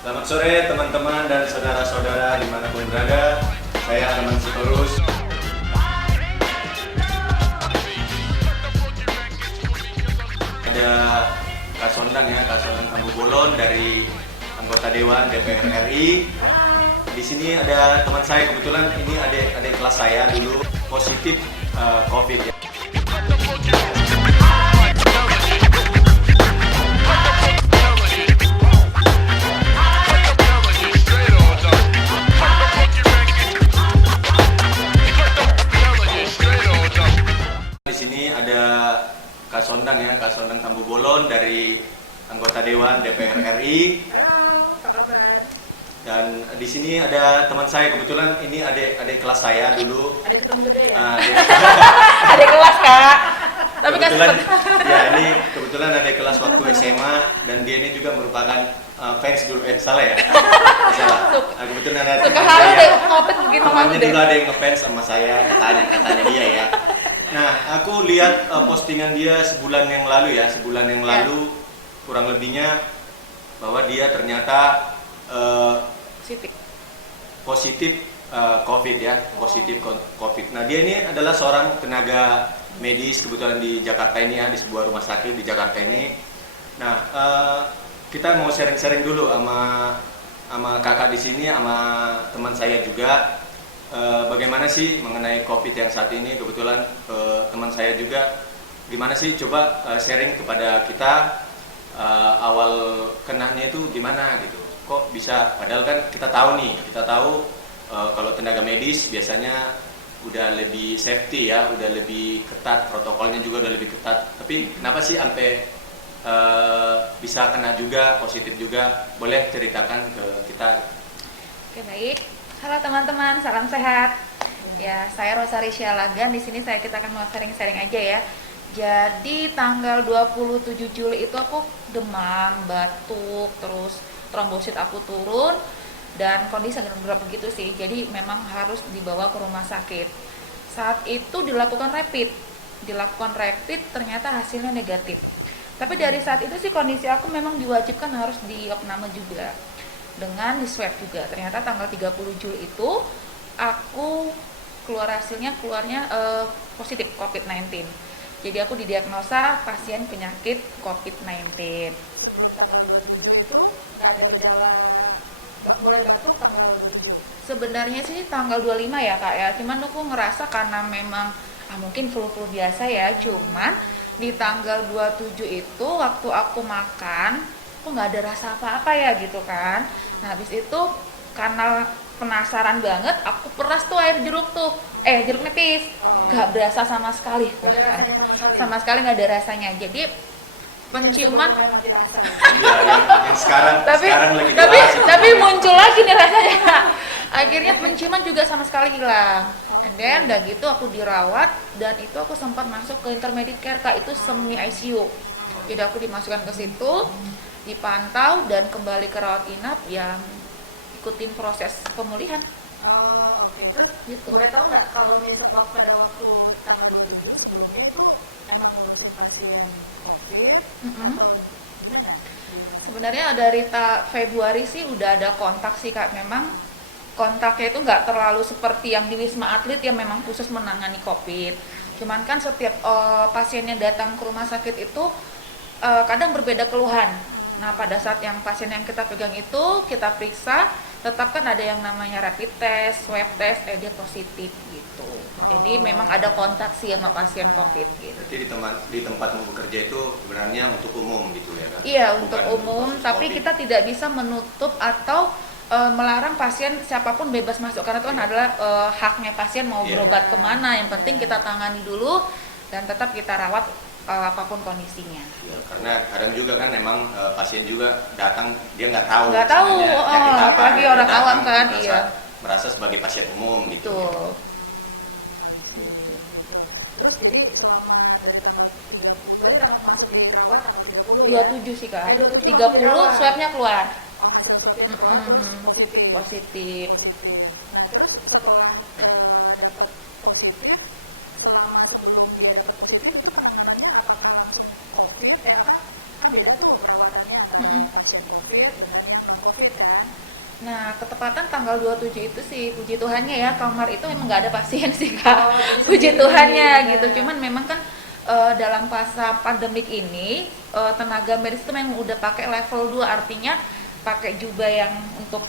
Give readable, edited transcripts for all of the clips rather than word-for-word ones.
Selamat sore teman-teman dan saudara-saudara dimanapun berada. Saya Arman Sitorus. Ada Kak Sondang ya, Kak Sondang Tambu Bolon dari anggota Dewan DPR RI. Di sini ada teman saya, kebetulan ini adik kelas saya dulu positif COVID ya. Di sini ada Kak Sondang ya, Kak Sondang Tambu Bolon dari anggota Dewan DPR RI. Halo, apa kabar? Dan di sini ada teman saya, kebetulan ini adik kelas saya dulu. Ada ketemu gede ya? Ada kelas kak. Tapi kebetulan ya ini kebetulan ada kelas waktu SMA dan dia ini juga merupakan fans dulu salah ya? Salah. Kebetulan ada suka teman hal saya. deh ngopet begitu Namanya deh. dulu ada yang ngefans sama saya, katanya dia ya. Nah, aku lihat postingan dia sebulan yang lalu ya, kurang lebihnya bahwa dia ternyata positif COVID ya, positif COVID. Nah, dia ini adalah seorang tenaga medis kebetulan di Jakarta ini ya, di sebuah rumah sakit di Jakarta ini. Nah, kita mau sharing-sharing dulu sama kakak di sini, sama teman saya juga. Bagaimana sih mengenai COVID yang saat ini? Kebetulan teman saya juga, gimana sih? Coba sharing kepada kita awal kenanya itu gimana gitu. Kok bisa? Padahal kan kita tahu kalau tenaga medis biasanya udah lebih safety ya, udah lebih ketat, protokolnya juga udah lebih ketat. Tapi kenapa sih sampai bisa kena juga, positif juga? Boleh ceritakan ke kita? Oke baik. Halo teman-teman, salam sehat. Ya, saya Rosari Syalagan. Di sini kita akan mau sharing-sharing aja ya. Jadi tanggal 27 Juli itu aku demam, batuk, terus trombosit aku turun dan kondisi agak berat begitu sih. Jadi memang harus dibawa ke rumah sakit. Saat itu dilakukan rapid ternyata hasilnya negatif. Tapi dari saat itu sih kondisi aku memang diwajibkan harus diopname juga dengan di swab juga. Ternyata tanggal 30 Juli itu aku keluarnya positif COVID-19. Jadi aku didiagnosa pasien penyakit COVID-19. Sebelum tanggal 27 itu nggak ada gejala, mulai batuk tanggal 27? Sebenarnya sih tanggal 25 ya kak ya, cuman aku ngerasa karena memang mungkin flu-flu biasa ya, cuman di tanggal 27 itu waktu aku makan kok nggak ada rasa apa-apa ya gitu kan. Nah habis itu karena penasaran banget aku peras tuh air jeruk nipis, nggak berasa sama sekali. Nggak ada rasanya sama sekali nggak ada rasanya. Jadi penciuman mati rasa. Ya, yang sekarang lagi tapi muncul lagi nih rasanya. Akhirnya penciuman juga sama sekali hilang. And then udah gitu aku dirawat dan itu aku sempat masuk ke intermediate care kak, itu semi ICU. Jadi aku dimasukkan ke situ, dipantau dan kembali ke rawat inap yang ikutin proses pemulihan. Oh oke. Terus Gitu. boleh tahu nggak kalau misalnya pada waktu tanggal 27 sebelumnya itu emang ngurusin pasien COVID atau gimana? Sebenarnya dari Februari sih udah ada kontak sih kak. Memang kontaknya itu nggak terlalu seperti yang di Wisma Atlet yang memang khusus menangani COVID. Cuman kan setiap pasiennya datang ke rumah sakit itu kadang berbeda keluhan. Nah pada saat yang pasien yang kita pegang itu kita periksa, tetap kan ada yang namanya rapid test, swab test, dia positif gitu. Jadi memang ada kontak sih sama pasien COVID gitu. Jadi di tempatmu bekerja itu sebenarnya untuk umum gitu ya kan? Iya Bukan untuk umum, khusus tapi COVID. kita tidak bisa menutup atau melarang pasien siapapun bebas masuk karena itu kan adalah haknya pasien mau Iya. berobat kemana. Yang penting kita tangani dulu dan tetap kita rawat apapun kondisinya. Ya, karena kadang juga kan memang pasien juga datang dia nggak tahu Nggak tahu, sebenarnya penyakit apa. apalagi Dia orang datang awam kan, merasa sebagai pasien umum gitu. Betul. Terus jadi selama dari tanggal 30, berarti tanggal masuk dirawat tanggal 30 ya? 27 sih kak. 27 30 swabnya keluar hasil swabnya keluar terus positif. positif. Nah terus setelah dapat positif, selama sebelum dia dapat positif itu penanganannya apakah langsung COVID? Kan beda tuh perawatannya antara pasien COVID dengan yang non COVID. sakit kan. Nah, ketepatan tanggal 27 itu sih, puji Tuhannya ya, kamar itu memang nggak ada pasien sih Kak. Puji Tuhannya gitu. Cuman memang kan dalam masa pandemik ini tenaga medis itu memang udah pakai level 2, artinya pakai juga yang untuk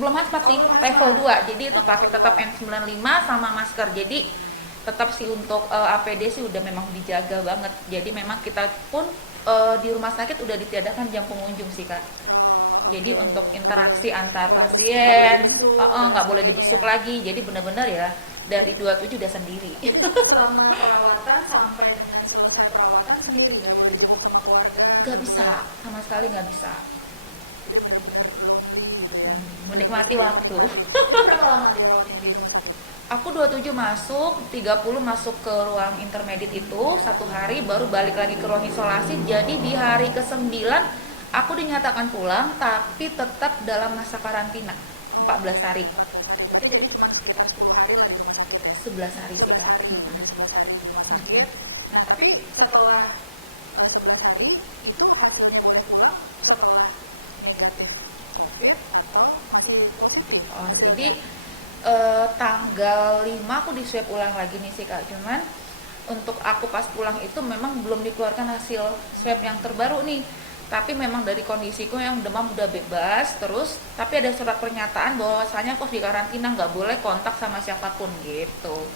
belum hazmat sih, level 2. Jadi itu pakai tetap N95 sama masker. Jadi tetap sih untuk APD sih udah memang dijaga banget. Jadi memang kita pun di rumah sakit udah ditiadakan jam pengunjung sih Kak. Jadi untuk interaksi antar pasien nggak boleh dibesuk lagi. Jadi benar-benar ya dari 27 udah sendiri. Selama perawatan sampai dengan selesai perawatan sendiri, nggak boleh dibilang sama keluarga. Nggak bisa, sama sekali nggak bisa. Itu benar-benar berlebih gitu ya. Menikmati waktu. Berapa lama dia rawatnya di rumah sakit? Aku 27 masuk, 30 masuk ke ruang intermediate itu, 1 hari baru balik lagi ke ruang isolasi. Jadi di hari ke-9 aku dinyatakan pulang, tapi tetap dalam masa karantina 14 hari. Tapi jadi cuma sekitar 10 hari lah di rumah sakit. 11 hari sih Kak. 11 hari di rumah sakit. Nah, tapi setelah 11 hari itu hasilnya boleh pulang setelah negatif COVID atau masih positif. Oh, jadi tanggal 5 aku di swab ulang lagi nih sih Kak. Cuman untuk aku pas pulang itu memang belum dikeluarkan hasil swab yang terbaru nih. Tapi memang dari kondisiku yang demam udah bebas, terus tapi ada surat pernyataan bahwasanya aku di karantina, nggak boleh kontak sama siapapun gitu.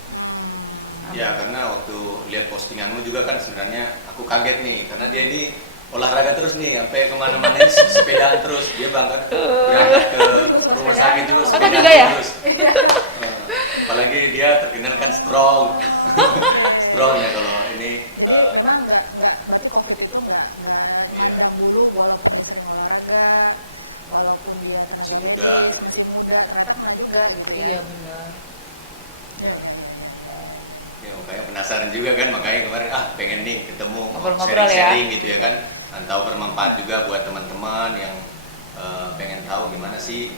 Ya, karena waktu lihat postinganmu juga kan sebenarnya aku kaget nih, karena dia ini olahraga terus nih, sampai kemana-mana ini sepedaan terus. Dia berangkat ke rumah sakit juga Kakak sepedaan juga ya? terus. Apalagi dia terkenal kan strong. Strong ya kalau ini. Jadi memang nggak berarti COVID itu nggak Iya. ada dulu, walaupun sering olahraga, walaupun dia tenaga Masih medis, muda. masih muda, ternyata kena juga gitu ya. Iya benar. Ya, makanya penasaran juga kan, makanya kemarin pengen nih ketemu Ngobrol-ngobrol ya. sharing-sharing gitu ya kan, dan tahu bermanfaat juga buat teman-teman yang pengen tahu gimana sih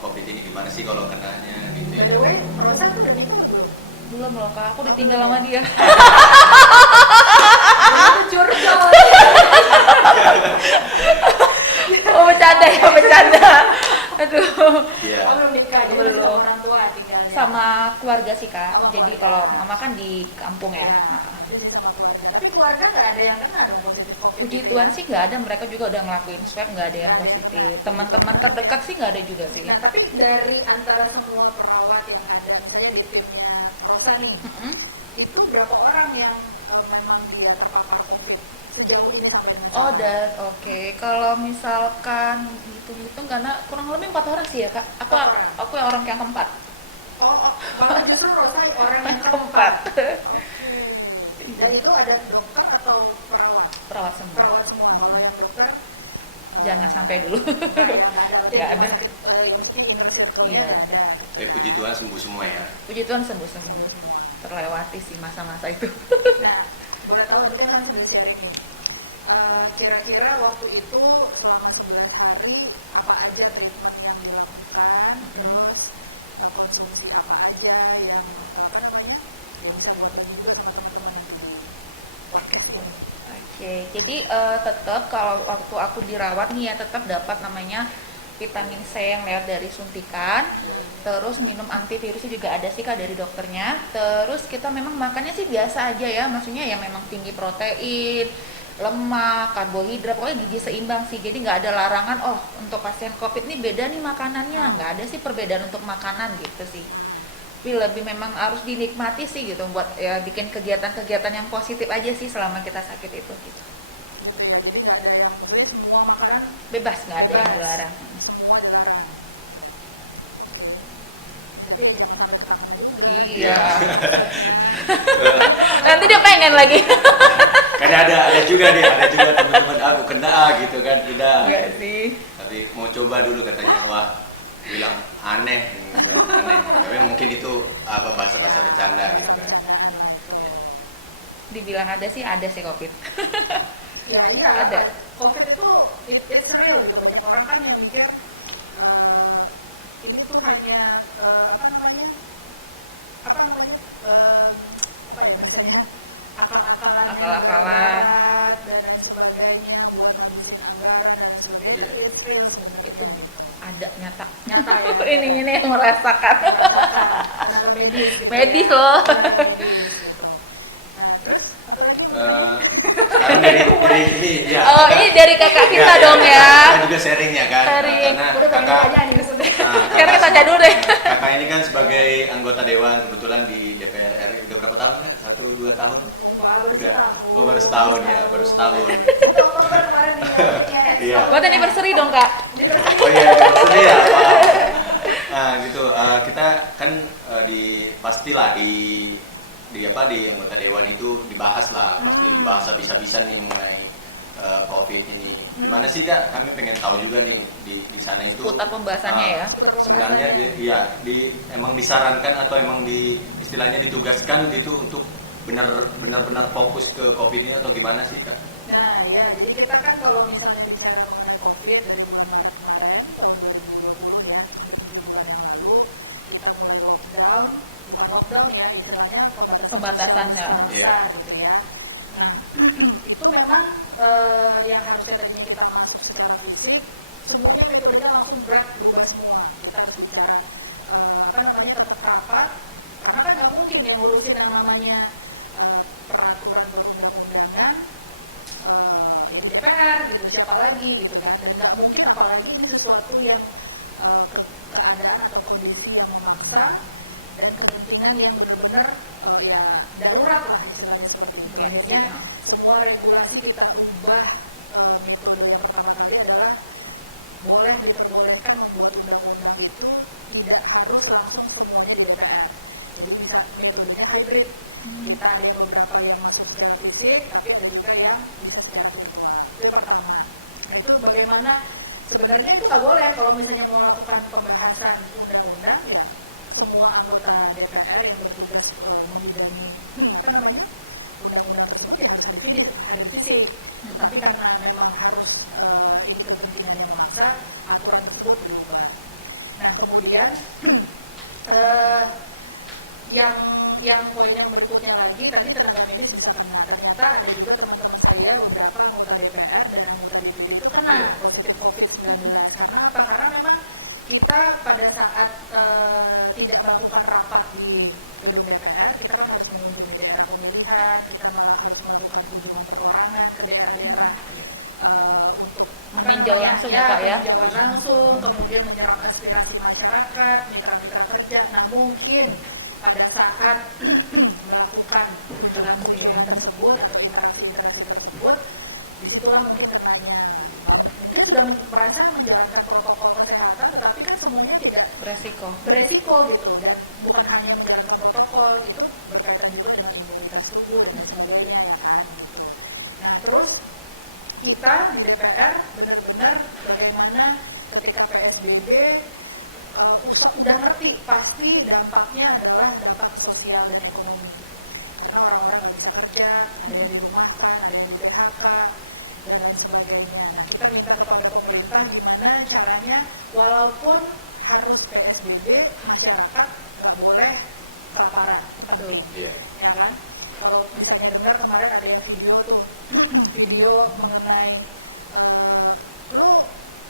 COVID ini, gimana sih kalau kenanya gitu By ya. the way, Rosa tuh udah nikah belum? Belum loh Kak, aku ditinggal sama dia. Curcol. Oh bercanda ya, bercanda. Aduh. Iya. Oh, belum nikah, jadi Belum. sama orang tua tinggalnya. Sama keluarga sih Kak. Sama Jadi keluarga. kalau mama kan di kampung ya. Nah, jadi sama keluarga. Tapi keluarga nggak ada yang kena dong positif COVID. Puji gitu Tuhan ya? sih nggak ada, mereka juga udah ngelakuin swab, nggak ada yang Nggak ada yang positif. kena. Teman-teman terdekat sih nggak ada juga sih. Nah, tapi dari antara semua perawat yang ada, misalnya di timnya Rosa nih, Mm-mm. itu berapa orang yang memang dia terpapar COVID sejauh ini sampai dengan Oh, oke. Kalau misalkan hitung-hitung karena kurang lebih 4 orang sih ya Kak. Aku 4 orang. aku yang orang yang keempat. Kalau justru Rosa orang yang Keempat. Dan itu ada dokter atau perawat? Perawat semua. Perawat semua. Kalau yang dokter Jangan sampai dulu. nggak ada. Berarti Nggak di ada. rumah sakit University Iya. nggak ada. Tapi puji Tuhan sembuh semua ya. Puji Tuhan sembuh-sembuh. Terlewati sih masa-masa itu. Nah, boleh tahu nanti kan sudah sharing nih. Kira-kira waktu itu selama 9 hari apa aja treatment yang dilakukan, terus konsumsi apa aja yang apa namanya yang bisa buatan juga sama teman-teman yang di podcast ini. Oke, jadi tetap kalau waktu aku dirawat nih ya tetap dapat namanya vitamin C yang lewat dari suntikan, terus minum antivirusnya juga ada sih Kak dari dokternya. Terus kita memang makannya sih biasa aja ya, maksudnya ya memang tinggi protein, lemak, karbohidrat, pokoknya gizi seimbang sih. Jadi nggak ada larangan, oh untuk pasien COVID nih beda nih makanannya, nggak ada sih perbedaan untuk makanan gitu sih. Tapi lebih memang harus dinikmati sih gitu, buat ya bikin kegiatan-kegiatan yang positif aja sih selama kita sakit itu gitu. Ya, jadi nggak ada yang jadi semua makanan Bebas, nggak ada yang bebas. dilarang. Semua dilarang. Tapi jangan sampai kangen juga. Iya. Nanti dia pengen lagi. Karena ada juga nih, ada juga teman-teman aku kena gitu kan, tidak. Enggak sih. Tapi mau coba dulu katanya, wah bilang aneh, aneh. Tapi mungkin itu bahasa-bahasa bercanda gitu kan. Dibilang ada sih COVID. Ya iya, Ada. COVID itu it's real gitu. Banyak orang kan yang mikir ini tuh hanya apa namanya biasanya akal-akalan Akal-akalan. dan lain sebagainya buat ngabisin anggaran dan sebagainya. Iya. It's real sebenarnya. nyata nyata ya. ini yang merasakan Tenaga medis gitu. medis ya. loh. Tenaga medis gitu. Nah, terus apa lagi? Sekarang dari ini ya. Oh, ini dari kakak kita Ya, dong ya. Kita juga sharing ya kan. Sharing. Karena Udah pengen kakak tanya nih maksudnya. Sekarang kita tanya dulu deh. Kakak ini kan sebagai anggota dewan kebetulan di DPR RI udah berapa tahun kan? 1-2 tahun? Wah, baru Udah. setahun. Oh, baru setahun ya, baru setahun. Oktober kemarin nih. Iya. Buat anniversary dong kak. Oh iya, maksudnya ya. Wow. Nah, gitu. Kita kan pastilah di anggota dewan itu dibahas lah, pasti dibahas habis-habisan nih mengenai COVID ini. Gimana sih kak? Kami pengen tahu juga nih di sana itu. Seputar pembahasannya ya. Sebenarnya emang disarankan atau emang istilahnya ditugaskan gitu untuk benar-benar fokus ke COVID ini atau gimana sih kak? Nah, ya, jadi kita kan kalau misalnya bicara mengenai COVID dari bulan Maret kemarin, tahun 2020 ya, 7 bulan yang lalu, kita mulai lockdown, bukan lockdown ya, istilahnya Pembatasan ya. besar gitu ya. Nah, itu memang yang harusnya tadinya kita masuk secara fisik, semuanya metodenya langsung berubah semua. Kita harus bicara tetap rapat, karena kan nggak mungkin yang ngurusin yang namanya peraturan perundang-undangan di DPR gitu, siapa lagi gitu kan, dan nggak mungkin apalagi ini sesuatu yang keadaan atau kondisi yang memaksa dan kepentingan yang benar-benar ya darurat lah istilahnya seperti itu. Akhirnya semua regulasi kita ubah. Metode yang pertama kali adalah boleh diperbolehkan membuat undang-undang itu tidak harus langsung semuanya di DPR. Jadi bisa metodenya hybrid. Kita ada beberapa yang masih secara fisik, tapi ada juga yang bisa secara virtual. Itu yang pertama. Itu bagaimana sebenarnya itu nggak boleh kalau misalnya mau melakukan pembahasan undang-undang ya semua anggota DPR yang bertugas membidangi undang-undang tersebut yang harus ada di fisik. Tetapi karena memang harus ini kepentingan yang memaksa, aturan tersebut berubah. Nah kemudian yang poin yang berikutnya lagi, tadi tenaga medis bisa kena. Ternyata ada juga teman-teman saya, beberapa anggota DPR dan anggota DPD itu kena positif COVID-19. Karena apa? Karena memang kita pada saat tidak melakukan rapat di gedung DPR, kita kan harus mengunjungi daerah pemilihan, kita malah harus melakukan kunjungan perorangan ke daerah-daerah untuk meninjau langsung ya Kak ya? Meninjau langsung, kemudian menyerap aspirasi masyarakat, mitra-mitra kerja. Nah mungkin pada saat melakukan kunjungan tersebut atau interaksi tersebut, disitulah mungkin kenanya. Mungkin sudah merasa menjalankan protokol kesehatan, tetapi kan semuanya tidak beresiko gitu, dan bukan hanya menjalankan protokol, itu berkaitan juga dengan imunitas tubuh dan sebagainya kan gitu. Nah terus kita di DPR benar-benar bagaimana ketika PSBB udah ngerti pasti dampaknya adalah dampak sosial dan ekonomi, karena orang-orang nggak bisa kerja, ada yang dirumahkan, ada yang di PHK dan lain sebagainya. Nah, kita minta kepada pemerintah gimana caranya walaupun harus PSBB, masyarakat nggak boleh kelaparan, penting, ya kan? Kalau misalnya dengar kemarin ada yang video mengenai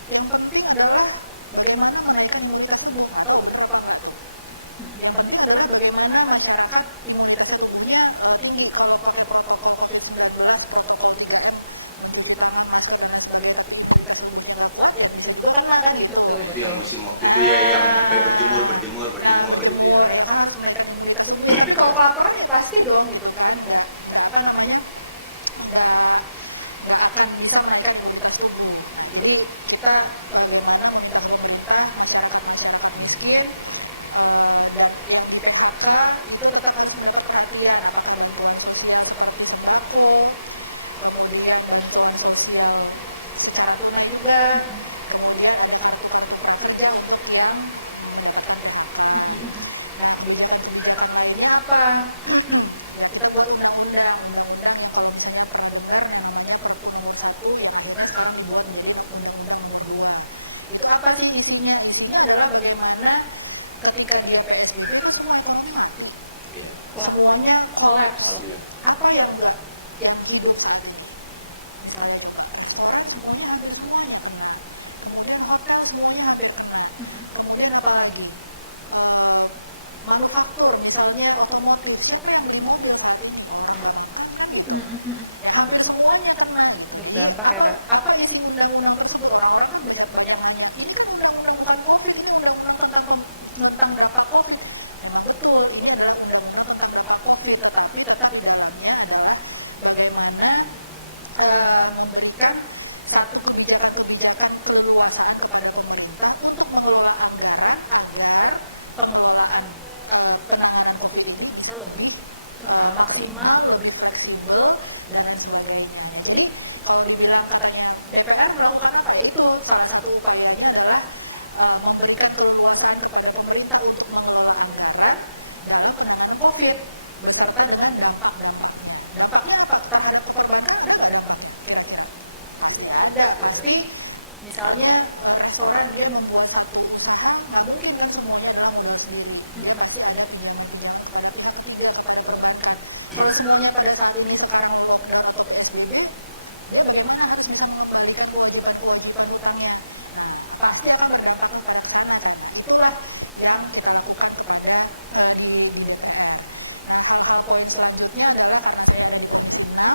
yang penting adalah bagaimana menaikkan imunitas tubuh, atau betul apa enggak itu? Yang penting adalah bagaimana masyarakat imunitasnya tubuhnya tinggi. Kalau pakai protokol COVID-19, protokol 3M, mencuci tangan, masker dan lain sebagainya, tapi imunitas tubuhnya nggak kuat, ya bisa juga kena kan gitu. Itu yang musim waktu itu ya, yang berjemur ya kan harus menaikkan imunitas tubuh. Tapi kalau kelaparan ya pasti dong gitu kan, nggak akan bisa menaikkan imunitas tubuh. Nah, jadi kita bagaimana meminta pemerintah, masyarakat miskin dan yang di PHK itu tetap harus mendapat perhatian, apakah bantuan sosial seperti sembako, kemudian bantuan sosial secara tunai juga, kemudian ada kartu prakerja untuk yang mendapatkan PHK. Nah kebijakan lainnya apa? Ya kita buat undang-undang yang kalau misalnya pernah dengar yang namanya Perpu nomor 1 yang akhirnya sekarang dibuat menjadi undang-undang nomor 2. Itu apa sih isinya? Isinya adalah bagaimana ketika dia PSBB itu semua ekonomi mati, semuanya kolaps. Apa yang hidup saat ini? Misalnya coba restoran hampir semuanya kena, kemudian hotel semuanya hampir kena. Kemudian apalagi manufaktur, misalnya otomotif, siapa yang beli mobil saat ini? Orang banyak kan gitu. Ya hampir semuanya kena. Jadi, apa isi undang-undang tersebut? Orang-orang kan banyak nanya, ini kan undang-undang bukan COVID, ini undang-undang tentang dampak COVID. Memang betul, ini adalah undang-undang tentang dampak COVID, tetapi tetap di dalamnya adalah bagaimana memberikan satu kebijakan-kebijakan keleluasaan kepada pemerintah untuk mengelola anggaran agar pengelolaan penanganan COVID ini bisa lebih maksimal, lebih fleksibel dan lain sebagainya. Jadi kalau dibilang katanya DPR melakukan apa, ya itu salah satu upayanya adalah memberikan keleluasaan kepada pemerintah untuk mengelola anggaran dalam penanganan COVID beserta dengan dampak-dampaknya. Dampaknya apa? Terhadap perbankan ada nggak dampaknya kira-kira? Pasti ada, pasti. Misalnya restoran dia membuat satu usaha, nggak mungkin kan semuanya adalah modal sendiri. Dia pasti ada pinjaman-pinjaman kepada pihak ketiga, kepada perbankan. Kalau semuanya pada saat ini sekarang lockdown atau PSBB, dia bagaimana harus bisa mengembalikan kewajiban-kewajiban hutangnya? Nah, pasti akan berdampak pada sana kan. Itulah yang kita lakukan kepada di DPR. Nah, hal-hal poin selanjutnya adalah karena saya ada di Komisi 6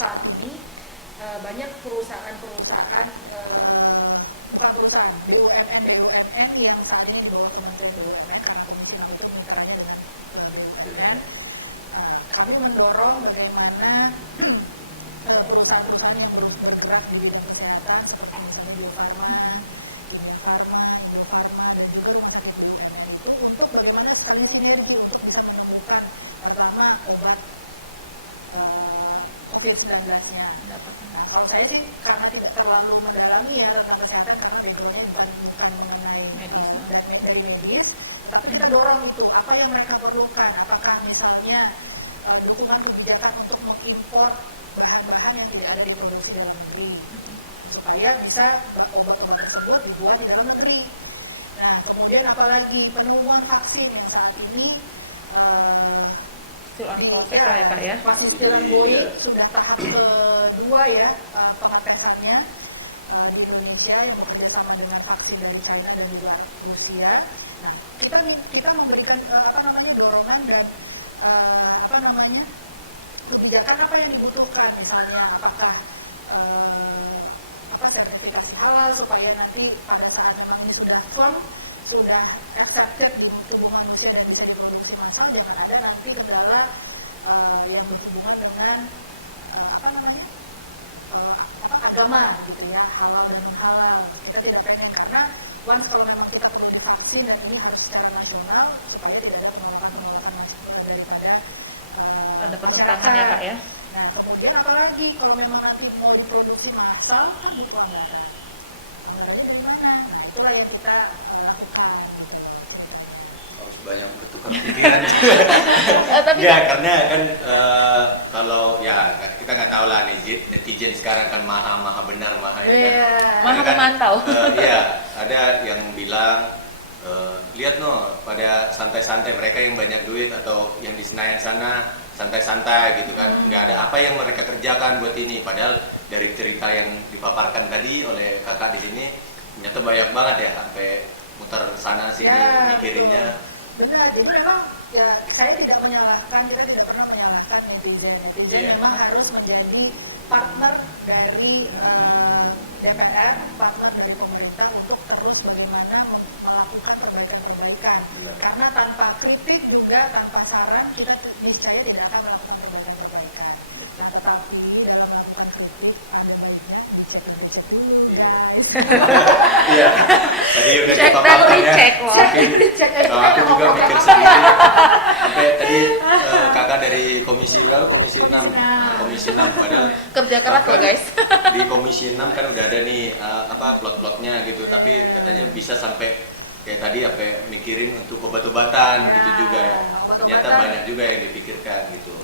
saat ini. Banyak perusahaan-perusahaan, bukan perusahaan, BUMN yang saat ini di bawah Kementerian BUMN, karena Komisi 6 itu mitranya dengan BUMN. Kami mendorong bagaimana perusahaan-perusahaan yang bergerak di bidang kesehatan seperti misalnya Bio Farma, Kimia Farma, Indofarma, dan juga rumah sakit BUMN itu untuk bagaimana saling sinergi untuk bisa menemukan pertama obat COVID-19-nya. Nah, kalau saya sih karena tidak terlalu mendalami ya tentang kesehatan, karena background-nya bukan mengenai medis, dari medis, tapi kita dorong itu apa yang mereka perlukan. Apakah misalnya dukungan kebijakan untuk mengimpor bahan-bahan yang tidak ada diproduksi dalam negeri, supaya bisa obat-obat tersebut dibuat di dalam negeri. Nah, kemudian apalagi penemuan vaksin yang saat ini masih still ongoing, sudah tahap kedua ya pengetesannya di Indonesia yang bekerja sama dengan vaksin dari China dan juga Rusia. Nah, kita memberikan dorongan dan kebijakan apa yang dibutuhkan, misalnya apakah sertifikasi halal supaya nanti pada saat memang ini sudah firm, sudah accepted di tubuh manusia dan bisa diproduksi massal, jangan ada nanti kendala yang berhubungan dengan agama gitu ya, halal dan non halal. Kita tidak pengen, karena once kalau memang kita perlu divaksin dan ini harus secara nasional supaya tidak ada penolakan daripada pertentangan ya Kak ya. Nah, kemudian apalagi kalau memang nanti mau diproduksi massal kan butuh anggaran. Anggarannya dari mana? Nah, itulah yang kita lakukan. Harus banyak bertukar pikiran. Tapi ya, karena kan kalau ya kita nggak tahu lah, netizen sekarang kan maha benar, maha maha memantau. Iya, ada yang bilang lihat pada santai-santai mereka yang banyak duit atau yang di Senayan sana santai-santai gitu kan, nggak ada apa yang mereka kerjakan buat ini. Padahal dari cerita yang dipaparkan tadi oleh kakak di sini, ternyata banyak banget ya, sampai muter sana sini mikirinnya. Benar, jadi memang ya saya tidak menyalahkan, kita tidak pernah menyalahkan netizen. Memang harus menjadi partner dari DPR, partner dari pemerintah untuk terus bagaimana melakukan perbaikan-perbaikan. Karena tanpa kritik juga, tanpa saran, kita niscaya tidak akan melakukan perbaikan-perbaikan. Nah, tetapi dalam melakukan kritik, ada baiknya dicek dulu, guys. Iya, tadi udah dipaparkan ya. Aku juga mikir sendiri. Sampai tadi kakak dari komisi berapa? Komisi 6. Komisi 6 padahal kerja keras loh guys. Di komisi 6 kan udah ada nih plot-plotnya gitu, tapi katanya bisa sampai kayak tadi mikirin untuk obat-obatan gitu juga ya. Ternyata banyak juga yang dipikirkan gitu.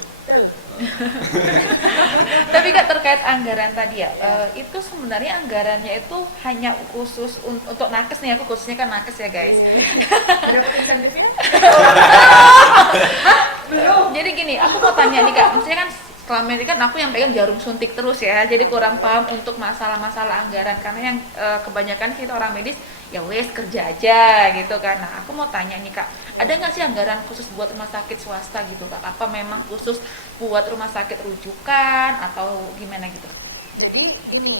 Tapi Kak, terkait anggaran tadi ya, itu sebenarnya anggarannya itu hanya khusus untuk nakes nih, aku khususnya kan nakes ya guys. Dapat insentifnya? Belum. Jadi gini, aku mau tanya nih Kak, maksudnya kan selama ini kan aku yang pegang jarum suntik terus ya, jadi kurang paham untuk masalah-masalah anggaran, karena yang kebanyakan kita orang medis ya wes kerja aja gitu kan. Nah aku mau tanya nih Kak, ada nggak sih anggaran khusus buat rumah sakit swasta gitu Kak? Apa memang khusus buat rumah sakit rujukan atau gimana gitu? Jadi ini,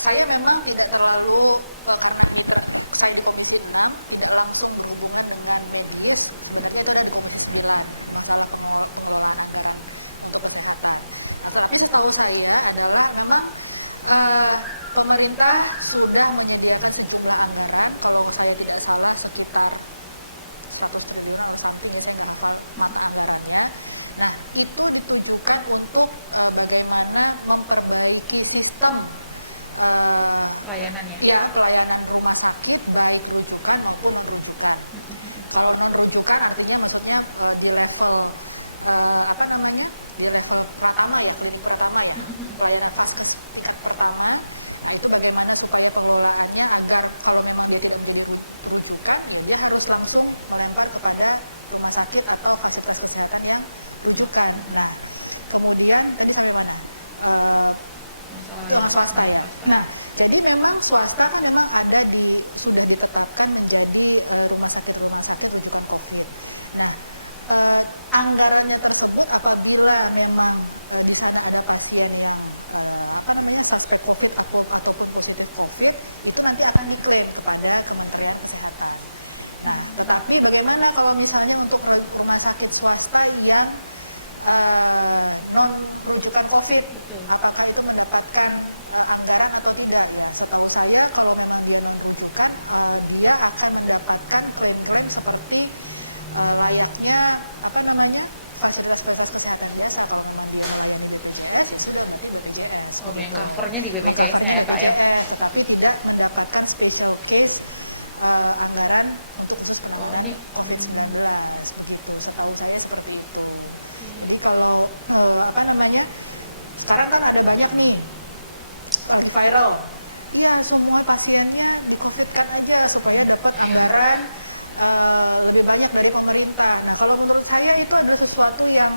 saya memang tidak terlalu, karena saya di komisi 6 tidak langsung berhubungan dengan medis, sebenarnya itu kan komisi 9 masalah pengelolaan anggaran untuk kesehatan. Tapi setahu saya adalah memang pemerintah sudah menyediakan sejumlah anggaran, kalau saya tidak salah sekitar 100 triliun sampai dengan 4 anggarannya. Nah itu ditujukan untuk bagaimana memperbaiki sistem Layanan ya? ya pelayanan rumah sakit baik rujukan maupun rujukan. Kalau rujukan artinya maksudnya di level apa namanya, di level pertama ya, di pertama ya, pelayanan paskes tingkat pertama. Nah itu bagaimana supaya pengelolaannya agar kalau memang dia tidak menjadi rujukan, dia harus langsung melempar kepada rumah sakit atau fasilitas kesehatan yang rujukan. Nah kemudian tadi sampai mana? Yang swasta ya. Nah, jadi memang swasta kan memang ada sudah ditetapkan menjadi rumah sakit rujukan COVID. Nah, anggarannya tersebut apabila memang di sana ada pasien yang suspek COVID ataupun positif COVID, itu nanti akan diklaim kepada Kementerian Kesehatan. Nah, tetapi bagaimana kalau misalnya untuk rumah sakit swasta yang non rujukan COVID, betul. Apakah itu mendapatkan anggaran atau tidak ya? Setahu saya kalau memang dia non rujukan, dia akan mendapatkan klaim-klaim seperti layaknya fasilitas kesehatan biasa. Kalau memang dia melayani BPJS, itu sudah nanti BPJS. Oh, yang covernya di BPJS-nya ya Kak ya? Tetapi tidak mendapatkan special case anggaran untuk ini COVID-19 gitu. Setahu saya seperti itu. Jadi kalau sekarang kan ada banyak nih viral, iya semua pasiennya di-COVID-kan aja supaya dapat anggaran lebih banyak dari pemerintah. Nah kalau menurut saya itu adalah sesuatu yang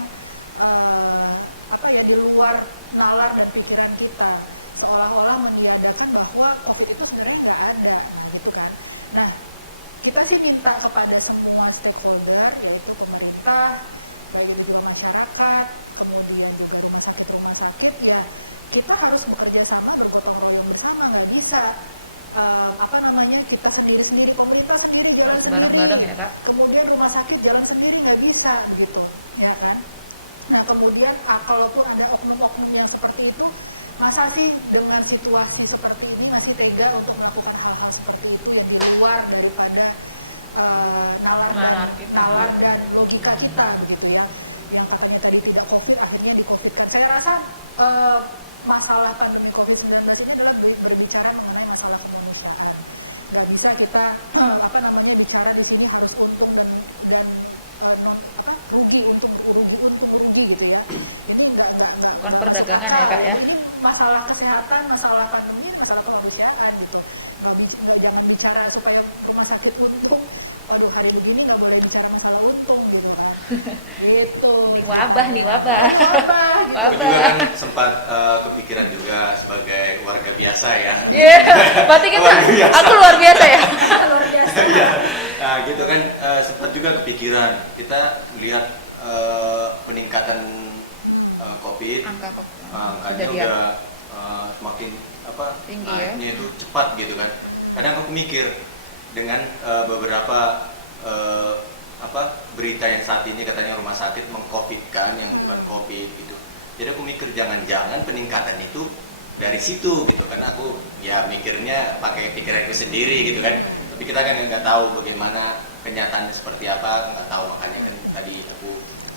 di luar nalar dan pikiran kita, seolah-olah meniadakan bahwa COVID itu sebenarnya nggak ada, gitu kan. Nah kita sih minta kepada semua stakeholder, yaitu pemerintah, baik juga masyarakat, kemudian juga rumah sakit ya kita harus bekerja sama, bergotong royong bersama. Nggak bisa kita sendiri-sendiri, pemerintah sendiri jalan harus sendiri, bareng-bareng ya Kak. Kemudian rumah sakit jalan sendiri, nggak bisa gitu, ya kan. Nah kemudian kalaupun ada oknum-oknum yang seperti itu, masa sih dengan situasi seperti ini masih tega untuk melakukan hal-hal seperti itu yang di luar daripada nalar dan logika kita begitu ya, yang katanya tadi tidak COVID akhirnya di COVID-kan. Saya rasa masalah pandemi COVID-19 ini adalah berbicara mengenai masalah kemanusiaan. Gak bisa kita bicara di sini harus untung dan rugi gitu ya. Ini enggak bukan perdagangan ya Kak ya. Ini masalah kesehatan, masalah pandemi, masalah kemanusiaan gitu. Jangan bicara supaya rumah sakit untung. Waduh, hari begini nggak boleh bicara masalah untung gitu kan. Gitu. Ini wabah. Gitu. Aku juga kan sempat kepikiran juga sebagai warga biasa ya. Iya, berarti aku luar biasa ya. Luar biasa. Iya. Nah, gitu kan sempat juga kepikiran. Kita melihat peningkatan COVID, angkanya udah semakin tinggi naiknya itu cepat gitu kan. Kadang aku mikir dengan beberapa berita yang saat ini katanya rumah sakit meng-COVID-kan yang bukan COVID gitu. Jadi aku mikir jangan-jangan peningkatan itu dari situ gitu, karena aku ya mikirnya pakai pikiranku sendiri gitu kan. Tapi kita kan nggak tahu bagaimana kenyataannya seperti apa, nggak tahu, makanya kan tadi aku.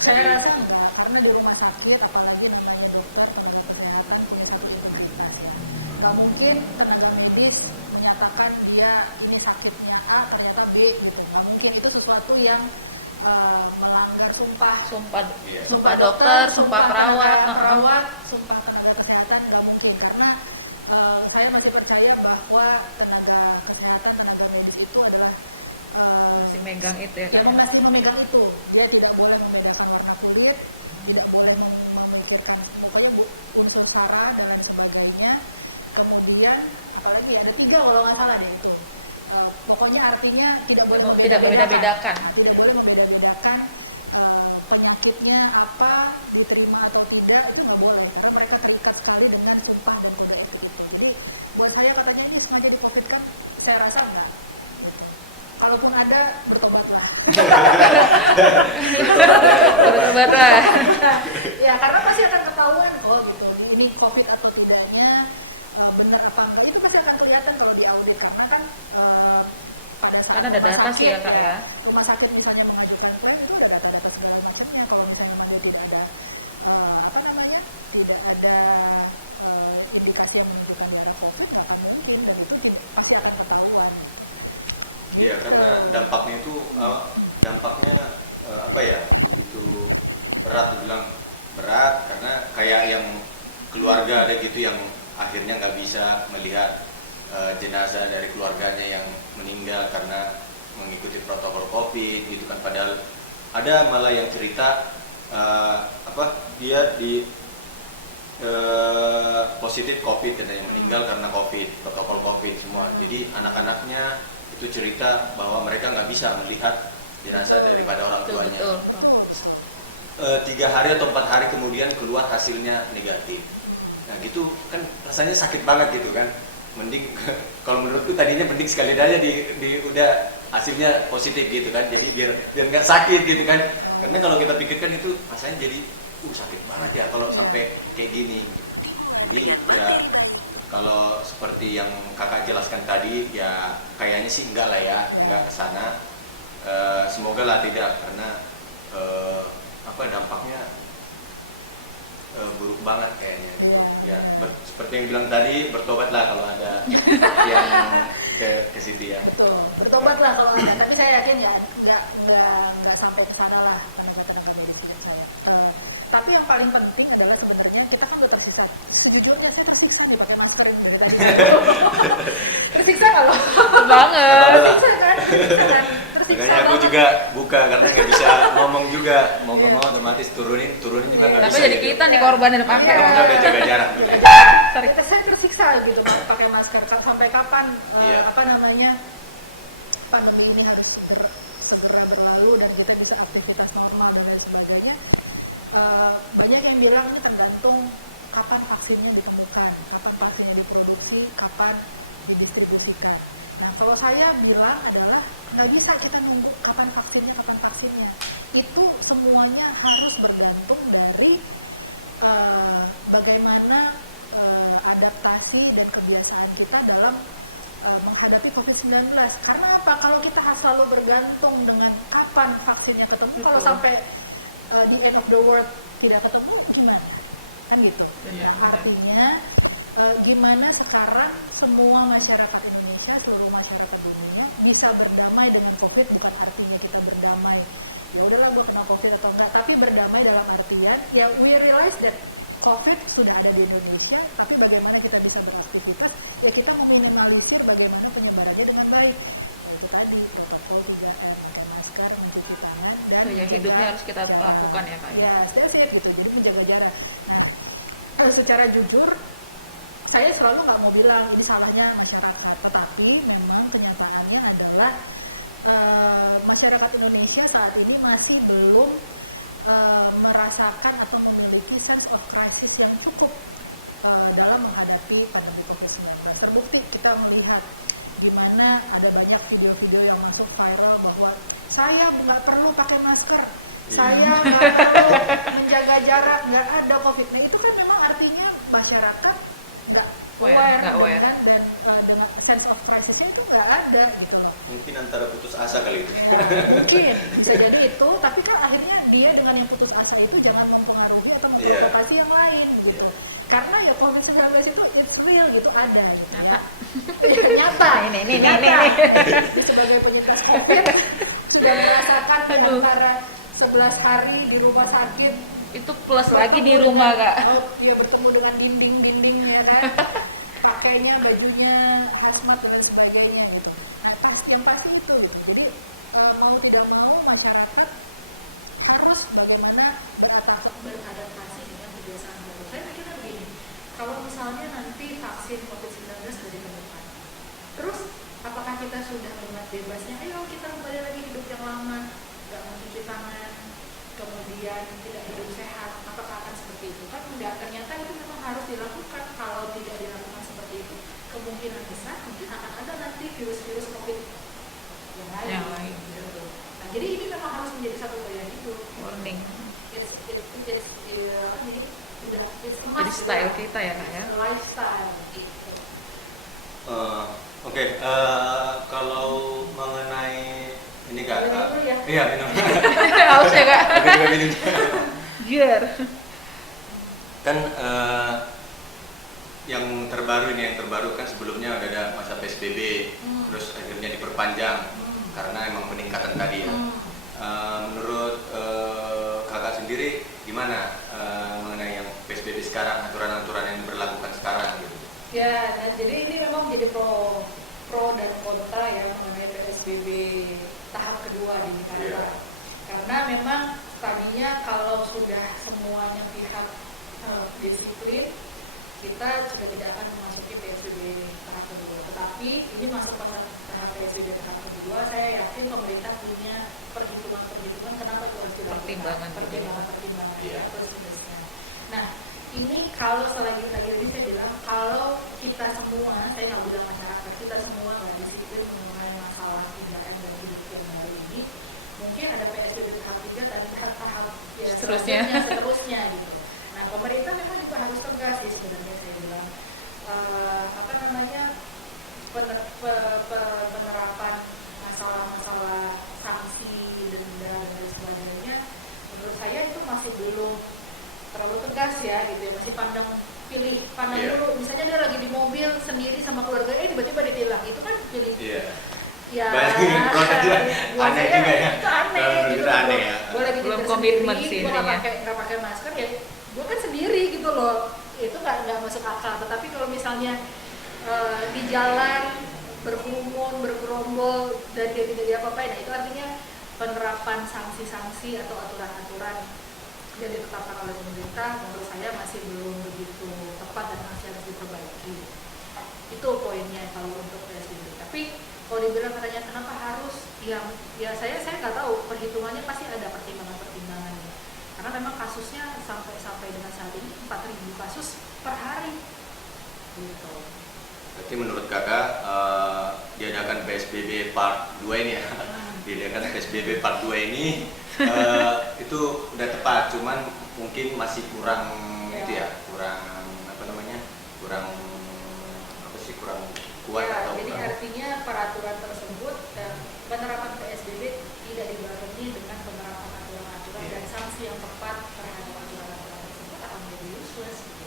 Saya rasa enggak, karena di rumah sakit apalagi misalnya dokter tenaga kesehatan nggak mungkin tenaga medis menyatakan dia ini sakitnya A ternyata B gitu. Nggak mungkin, itu sesuatu yang melanggar sumpah dokter, sumpah perawat, sumpah tenaga kesehatan. Nggak mungkin, karena saya masih percaya bahwa tenaga kesehatan, tenaga medis itu adalah masih megang itu ya Kak. Masih memegang itu, dia tidak boleh memegang warna kulit, tidak boleh memperlihatkan hara dan lain sebagainya. Kemudian apalagi ada 3 kalau nggak salah deh itu. Pokoknya artinya tidak boleh Tidak membeda-bedakan. Tidak boleh membeda-bedakan penyakitnya apa, diterima atau tidak, itu nggak boleh. Karena mereka terikat sekali dengan sumpah dan kode etik itu. Jadi buat saya katanya ini sengaja dikonflikkan, saya rasa enggak. Kalaupun ada, bertobatlah. Bertobat lah. Ya karena pasti akan ketahuan kok gitu. Ini COVID atau tidaknya, benar apa enggak itu pasti akan kelihatan kalau di audit karena kan pada saat Karena ada rumah data sih ya, Kak, ya. Rumah sakit misalnya mengajukan klaim itu ada data-data segala macamnya. Kalau misalnya ada tidak ada tidak ada indikasi yang menunjukkan darah COVID nggak akan mungkin dan itu pasti akan ketahuan. Iya, karena dampaknya itu apa ya, begitu berat, dibilang berat karena kayak yang keluarga ada gitu yang akhirnya nggak bisa melihat jenazah dari keluarganya yang meninggal karena mengikuti protokol COVID gitu kan, padahal ada malah yang cerita dia di positif COVID dan yang meninggal karena COVID, protokol COVID semua. Jadi anak-anaknya itu cerita bahwa mereka nggak bisa melihat jenazah daripada orang tuanya. Betul. 3 hari atau 4 hari kemudian keluar hasilnya negatif. Nah gitu kan rasanya sakit banget gitu kan. Mending kalau menurutku tadinya mending sekali aja di udah hasilnya positif gitu kan. Jadi biar nggak sakit gitu kan. Karena kalau kita pikirkan itu rasanya jadi sakit banget ya kalau sampai kayak gini. Jadi ya kalau seperti yang kakak jelaskan tadi ya kayaknya sih enggak lah ya, enggak kesana. Semoga lah tidak karena dampaknya buruk banget kayaknya gitu. Ya seperti yang bilang tadi, bertobatlah kalau ada yang ke situ ya. Betul, bertobatlah kalau ada. Tapi saya yakin ya nggak sampai ke sana lah tenaga medis saya. Tapi yang paling penting adalah sebenarnya kita kan udah tersiksa. Sejujurnya saya tersiksa nih pakai masker ini dari tadi. Tersiksa nggak loh? Banget. Tersiksa kan? Makanya aku juga buka karena nggak bisa ngomong juga. Mau ngomong otomatis turunin juga nggak bisa. Tapi jadi gitu. kita nih korban yang pakai. Jaga jarak dulu. Saya tersiksa gitu pakai masker. Sampai kapan pandemi ini harus segera berlalu dan kita bisa aktivitas normal dan lain sebagainya. Banyak yang bilang ini tergantung kapan vaksinnya ditemukan, kapan vaksinnya diproduksi, kapan didistribusikan. Nah, kalau saya bilang adalah nggak bisa kita nunggu kapan vaksinnya. Itu semuanya harus bergantung dari bagaimana adaptasi dan kebiasaan kita dalam menghadapi COVID-19. Karena apa? Kalau kita selalu bergantung dengan kapan vaksinnya ketemu, kalau sampai di end of the world tidak ketemu, gimana? Kan gitu. Artinya gimana sekarang semua masyarakat Indonesia, seluruh masyarakat dunia bisa berdamai dengan COVID, bukan artinya kita berdamai ya udahlah gue kena COVID atau enggak, tapi berdamai dalam artian ya we realize that COVID sudah ada di Indonesia, tapi bagaimana kita bisa beraktivitas, ya kita meminimalisir bagaimana penyebarannya dengan baik. Itu tadi protokol 3M, pakai masker, mencuci tangan, dan ya hidupnya harus kita lakukan ya Kak. Ya, that's it gitu. Jadi menjaga jarak. Nah, secara jujur, saya selalu nggak mau bilang ini salahnya masyarakat, tetapi memang kenyataannya adalah masyarakat Indonesia saat ini masih belum merasakan atau memiliki sense of crisis yang cukup dalam menghadapi pandemi COVID-19. Terbukti kita melihat gimana ada banyak video-video yang masuk viral bahwa saya nggak perlu pakai masker, saya nggak perlu menjaga jarak, nggak ada COVID. Nah itu kan memang artinya masyarakat nggak aware dan dengan sense of crisis itu nggak ada gitu loh. Mungkin antara putus asa kali itu. Mungkin bisa jadi itu, tapi kan akhirnya dia dengan yang putus asa itu jangan mempengaruhi atau memprovokasi yang lain gitu. Karena ya COVID-19 itu it's real gitu, ada gitu, nyata. Ya, nyata. Ini. Sebagai penyintas COVID sudah merasakan antara 11 hari di rumah sakit. Itu plus lagi di rumah Kak. Oh, iya, bertemu dengan dinding ya kan. Pakainya bajunya hazmat dan sebagainya gitu. Yang pasti itu gitu. Jadi mau tidak mau masyarakat harus bagaimana beradaptasi dengan kebiasaan baru. Saya pikirnya begini, kalau misalnya nanti vaksin COVID-19 sudah ditemukan, terus apakah kita sudah dengan bebasnya, ayo kita kembali lagi hidup yang lama, nggak mencuci tangan, kemudian tidak hidup sehat, apakah akan seperti itu? Kan enggak, ternyata itu memang harus dilakukan. Kalau tidak dilakukan seperti itu, kemungkinan besar mungkin akan ada nanti virus-virus COVID yang lain. Gitu. Nah, jadi ini memang harus menjadi satu gaya hidup. Warning. It's a Jadi must, style gitu. kita ya kak ya. It's a lifestyle gitu. Oke, kalau mengenai ini kak, Minum dulu ya. iya minum. Haus ya kak. Aku juga minum. Biar. Kan yang terbaru kan sebelumnya udah ada masa PSBB, terus akhirnya diperpanjang karena emang peningkatan tadi ya. Menurut kakak sendiri gimana mengenai yang PSBB sekarang, aturan-aturan yang diberlakukan sekarang gitu? Ya, nah, jadi ini memang menjadi pro dan kontra ya mengenai PSBB tahap kedua di Jakarta. Yeah. Karena memang tadinya kalau sudah semuanya pihak disiplin, kita juga tidak akan memasuki PSBB tahap kedua. Tetapi ini masuk tahap PSBB tahap kedua, saya yakin pemerintah punya perhitungan kenapa itu harus dilakukan. Pertimbangan. Iya. Terus terusnya. Nah, ini kalau lagi ini saya bilang kalau kita semua, saya nggak bilang masyarakat, kita semua nggak disiplin mengenai masalah 3M dan hidup yang baru ini, mungkin ada PSBB tahap 3 dan tahap ya seterusnya gitu. Nah, pemerintah memang juga harus tegas sih sebenarnya, saya bilang penerapan masalah-masalah sanksi, denda dan lain sebagainya, menurut saya itu masih belum terlalu tegas ya gitu ya, masih pandang Yeah. dulu. Misalnya dia lagi di mobil sendiri sama keluarga, tiba-tiba ditilang, itu kan pilih. Iya. Ya, Banyak aneh juga ya. Itu aneh Kalau gitu. itu aneh ya. Gue lagi Belum nyetir komitmen sendiri, sih gue intinya. nggak pakai masker ya, gue kan sendiri gitu loh. Itu nggak masuk akal. Tetapi kalau misalnya di jalan berkerumun, bergerombol dan dia tidak diapa-apain, nah itu artinya penerapan sanksi-sanksi atau aturan-aturan yang ditetapkan oleh pemerintah menurut saya masih belum begitu tepat dan masih harus diperbaiki. Itu poinnya kalau untuk PSBB. Tapi kalau dibilang katanya kenapa harus, ya saya nggak tahu, perhitungannya pasti ada pertimbangannya. Karena memang kasusnya sampai dengan saat ini 4.000 kasus per hari. Gitu. Berarti menurut kakak diadakan PSBB part 2 ini ya, diadakan PSBB part 2 ini itu udah tepat, cuman mungkin masih kurang Ya. itu ya, kurang kuat Ya, atau jadi kurang. artinya peraturan tersebut dan penerapan PSBB tidak dibarengi dengan penerapan aturan-aturan Iya. dan sanksi yang tepat terhadap aturan-aturan tersebut akan menjadi useless gitu.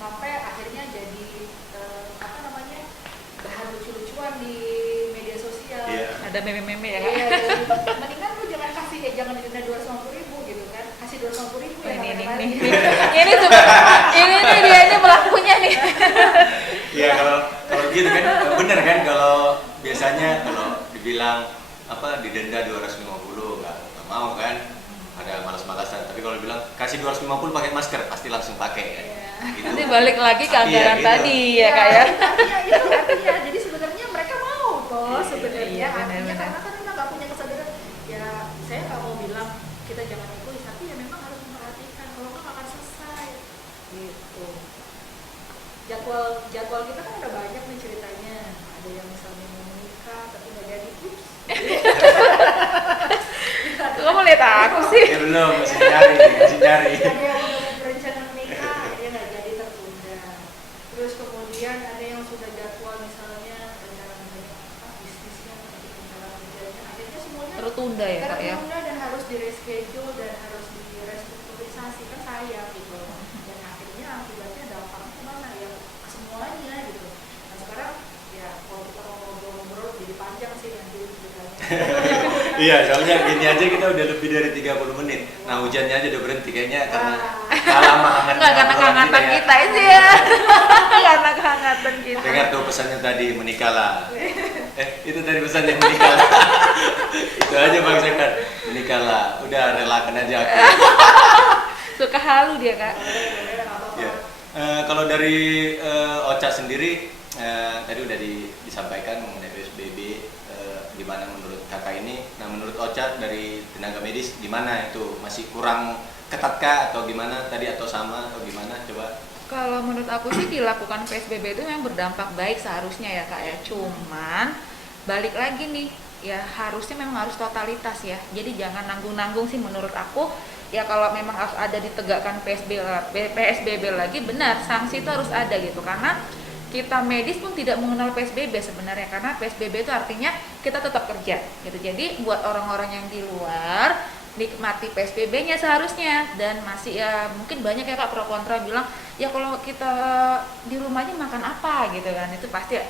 Sampai akhirnya jadi bahan lucu-lucuan di media sosial. Iya. Ada meme-meme ya kak. Iya, mendingan lu jangan didenda 250.000 gitu kan, kasih 250.000 ya. Ini pakai nih. lagi. Ini tuh ini nih dia ini pelakunya nih. Iya, kalau gitu kan bener kan, kalau biasanya kalau dibilang didenda 250 nggak mau kan, ada malas-malasan. Tapi kalau bilang kasih 250 pakai masker, pasti langsung pakai kan. Iya. Gitu. Nanti balik lagi ke anggaran Iya, gitu. tadi ya kak ya. Itu artinya, jadi sebenarnya mereka mau toh sebenarnya, Iya, artinya benar-benar. karena kan memang nggak punya kesadaran. Ya saya nggak mau bilang kita jangan egois, tapi ya memang harus memperhatikan, kalau nggak akan selesai. Gitu. Jadwal kita kan udah banyak nih ceritanya. Ada yang misalnya mau menikah tapi nggak jadi. Ups. Kamu lihat aku sih. Ya belum, masih nyari. Ada yang udah berencana menikah, dia nggak jadi, tertunda. Terus kemudian ada yang sudah jadwal misalnya rencana bisnisnya, rencana kerjanya, akhirnya semuanya Tertunda ya kak ya. tertunda dan harus di reschedule dan harus di restrukturisasi, kan sayang gitu. Dan akhirnya akibatnya dampaknya kemana ya, semuanya gitu. Nah sekarang ya kalau kita mau ngobrol-ngobrol jadi panjang sih nanti ceritanya. Iya, soalnya gini aja kita udah lebih dari 30 menit. Nah, hujannya aja udah berhenti kayaknya karena lama hangat. Enggak karena kehangatan kita sih ya. Karena kehangatan kita. Dengar tuh pesannya tadi, menikahlah. Itu tadi pesannya menikahlah. Itu aja Bang Sekar, menikahlah. Udah relakan aja aku. Suka halu dia kak. Ya. Kalau dari Ocha sendiri tadi udah disampaikan mengenai PSBB di mana menurut kakak ini. Nah menurut Ocha dari tenaga medis di mana itu masih kurang ketatkah atau gimana tadi atau sama atau gimana coba? Kalau menurut aku sih dilakukan PSBB itu memang berdampak baik seharusnya ya kak ya. Cuman balik lagi nih ya harusnya memang harus totalitas ya. Jadi jangan nanggung-nanggung sih menurut aku. Ya kalau memang harus ada ditegakkan PSBB lagi benar sanksi itu harus ada gitu karena kita medis pun tidak mengenal PSBB sebenarnya karena PSBB itu artinya kita tetap kerja gitu. Jadi buat orang-orang yang di luar nikmati PSBB-nya seharusnya dan masih ya mungkin banyak ya kak pro kontra bilang ya kalau kita di rumah aja makan apa gitu kan itu pasti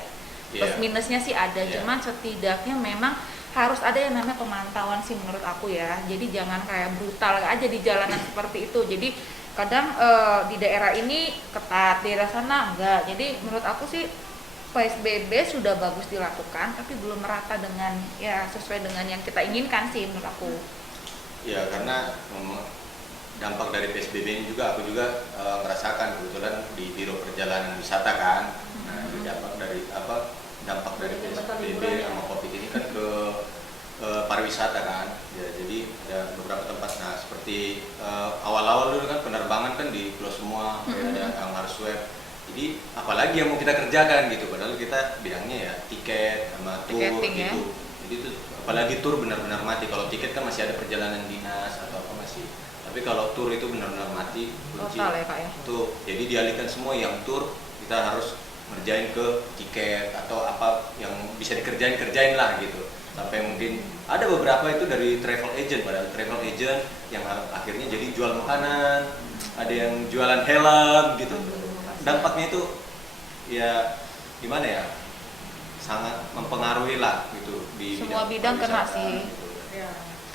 plus minusnya sih ada cuman setidaknya memang harus ada yang namanya pemantauan sih menurut aku ya jadi jangan kayak brutal aja di jalanan seperti itu jadi kadang di daerah ini ketat di daerah sana enggak jadi menurut aku sih PSBB sudah bagus dilakukan tapi belum merata dengan ya sesuai dengan yang kita inginkan sih menurut aku. Ya karena dampak dari PSBB ini juga aku juga merasakan kebetulan di Biro Perjalanan Wisata kan. Nah, dampak dari PSBB sama Covid ini kan ke pariwisata kan. Ya jadi ada beberapa tempat nah seperti awal-awal dulu kan penerbangan kan di close semua ada yang harus swab. Jadi apalagi yang mau kita kerjakan gitu padahal kita bilangnya ya tiket sama tour Tiketing, gitu. ya? Jadi itu apalagi tour benar-benar mati. Kalau tiket kan masih ada perjalanan dinas atau apa masih. Tapi kalau tour itu benar-benar mati kunci. Total ya kak ya. Tuh, jadi dialihkan semua yang tour kita harus ngerjain ke tiket atau apa yang bisa kerjain lah gitu. Sampai mungkin ada beberapa itu dari travel agent padahal travel agent yang akhirnya jadi jual makanan, ada yang jualan helm gitu. Dampaknya itu ya gimana ya? Sangat mempengaruhi lah gitu di semua bidang kena sih gitu. Ya.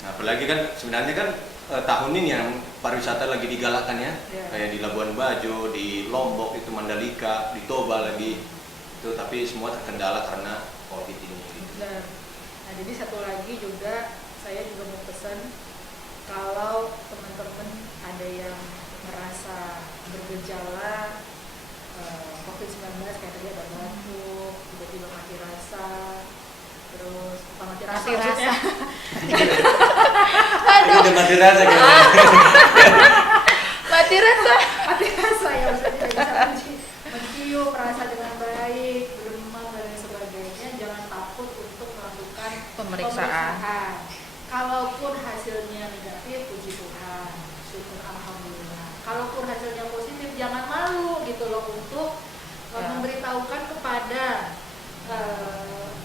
Nah, apalagi kan sebenarnya kan tahun ini yang pariwisata lagi digalakkan ya kayak di Labuan Bajo, di Lombok itu Mandalika, di Toba lagi itu tapi semua terkendala karena Covid ini gitu. Benar. Nah jadi satu lagi juga saya juga mau pesan kalau teman-teman ada yang merasa bergejala COVID-19 kayak tadi ada batuk, tiba-tiba mati rasa, terus apa mati rasa Mati maksudnya? Ini udah mati rasa kan. mati rasa Mati rasa ya maksudnya tidak bisa mencium rasa dengan baik, berdemam dan lain sebagainya, jangan takut untuk melakukan Pemeriksaan. Kalaupun hasilnya negatif, puji Tuhan, syukur alhamdulillah. Kalaupun hasilnya positif, jangan malu gitu loh untuk memberitahukan kepada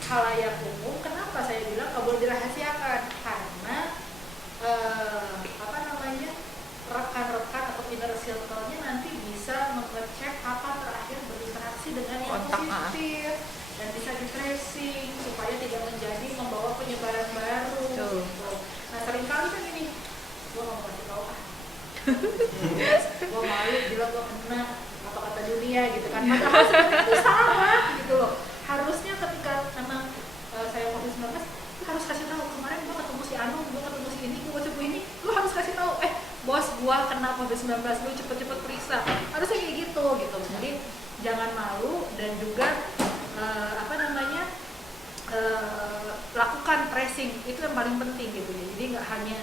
khalayak umum. Kenapa saya bilang nggak boleh dirahasiakan? Karena rekan-rekan atau inner circle-nya nanti bisa mengecek apa terakhir berinteraksi dengan yang Kontak, positif dan bisa di tracing supaya tidak menjadi membawa penyebaran baru. Betul. Gitu. Nah seringkali kan ini, gue nggak mau kasih tahu gue malu bilang gue kena apa kata dunia gitu kan. Padahal sebenarnya itu salah gitu loh. Harusnya ketika memang saya COVID-19 harus kasih tahu kemarin gue ketemu si Anu, gue ketemu si ini, gue ketemu ini, lu harus kasih tahu bos gue kena COVID-19, lu cepet-cepet periksa. Harusnya kayak gitu. Jadi jangan malu dan juga lakukan tracing itu yang paling penting gitu ya. Jadi nggak hanya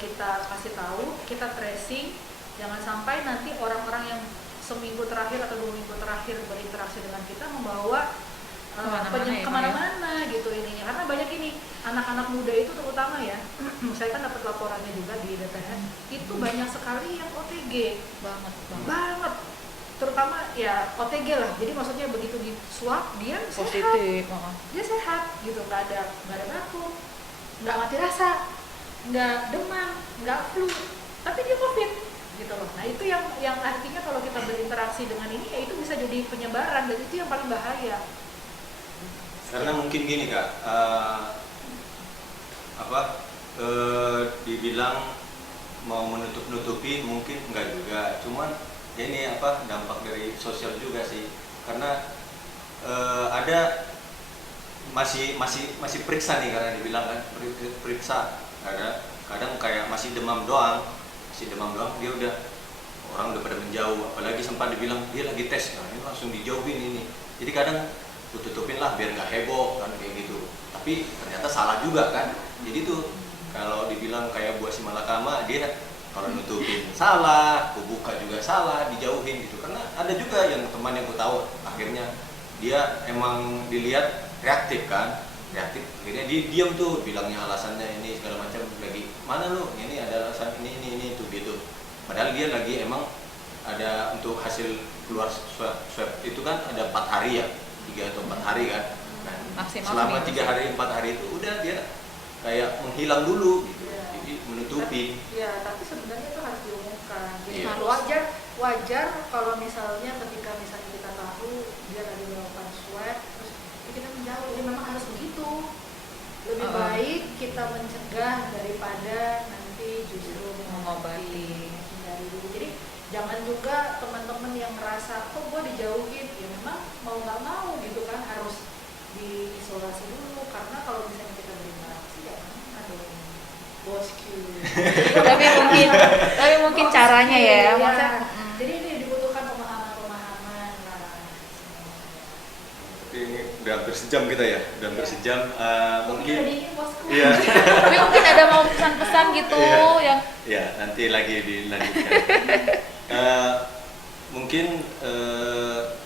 kita kasih tahu, kita tracing, jangan sampai nanti orang-orang yang seminggu terakhir atau 2 minggu terakhir berinteraksi dengan kita membawa kemana-mana gitu ininya. Karena banyak ini anak-anak muda itu terutama ya, saya kan dapat laporannya juga di DPR, itu banyak sekali yang OTG banget. Terutama ya OTG lah, jadi maksudnya begitu di swab dia positif sehat, dia sehat gitu, nggak ada batuk, nggak mati rasa, nggak demam, nggak flu, tapi dia COVID gitu loh. Nah itu yang artinya kalau kita berinteraksi dengan ini ya itu bisa jadi penyebaran dan itu yang paling bahaya. Karena mungkin gini kak, dibilang mau menutup-nutupi mungkin enggak juga, cuman ya ini dampak dari sosial juga sih, karena ada masih periksa nih karena dibilang kan periksa, kadang kayak masih demam doang dia udah orang udah pada menjauh, apalagi sempat dibilang dia lagi tes, nah ini langsung dijauhin ini. Jadi kadang tutupin lah biar nggak heboh kan kayak gitu. Tapi ternyata salah juga kan. Jadi tuh kalau dibilang kayak buah si malakama, dia kalau nutupin salah, buka juga salah, dijauhin gitu. Karena ada juga yang teman yang ku tahu akhirnya dia emang dilihat reaktif kan, reaktif. Akhirnya dia diam tuh, bilangnya alasannya ini segala macam, lagi mana lu? Ini ada alasan ini tuh gitu. Padahal dia lagi emang ada untuk hasil keluar swab itu kan ada 4 hari ya, 3 atau 4 hari kan. Nah, Maksimal selama seminggu 3 hari 4 hari itu udah dia kayak menghilang dulu gitu. Iya. Jadi menutupi. Ya, tapi sebenarnya itu harus diumumkan. Jadi Iya. wajar kalau misalnya ketika misalnya kita tahu dia lagi melakukan swab, terus kita menjauh. Jadi memang harus begitu. Lebih baik kita mencegah daripada nanti justru Mengobati. Hindari dulu. Jadi jangan juga teman-teman yang merasa kok gue dijauhin, ya memang mau nggak mau gitu kan harus diisolasi dulu, karena kalau misalnya kita berinteraksi ya kan ada bosku. tapi mungkin caranya ya, Iya. maksudnya Jadi ini dibutuhkan pemahaman lah. Tapi ini udah hampir sejam kita ya, udah hampir sejam. Mungkin Mungkin dingin bosku. iya. tapi mungkin ada mau pesan-pesan gitu Iya. yang Ya, nanti lagi dilanjutkan. Mungkin